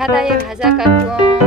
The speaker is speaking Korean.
바다에 음. 가자 까꿍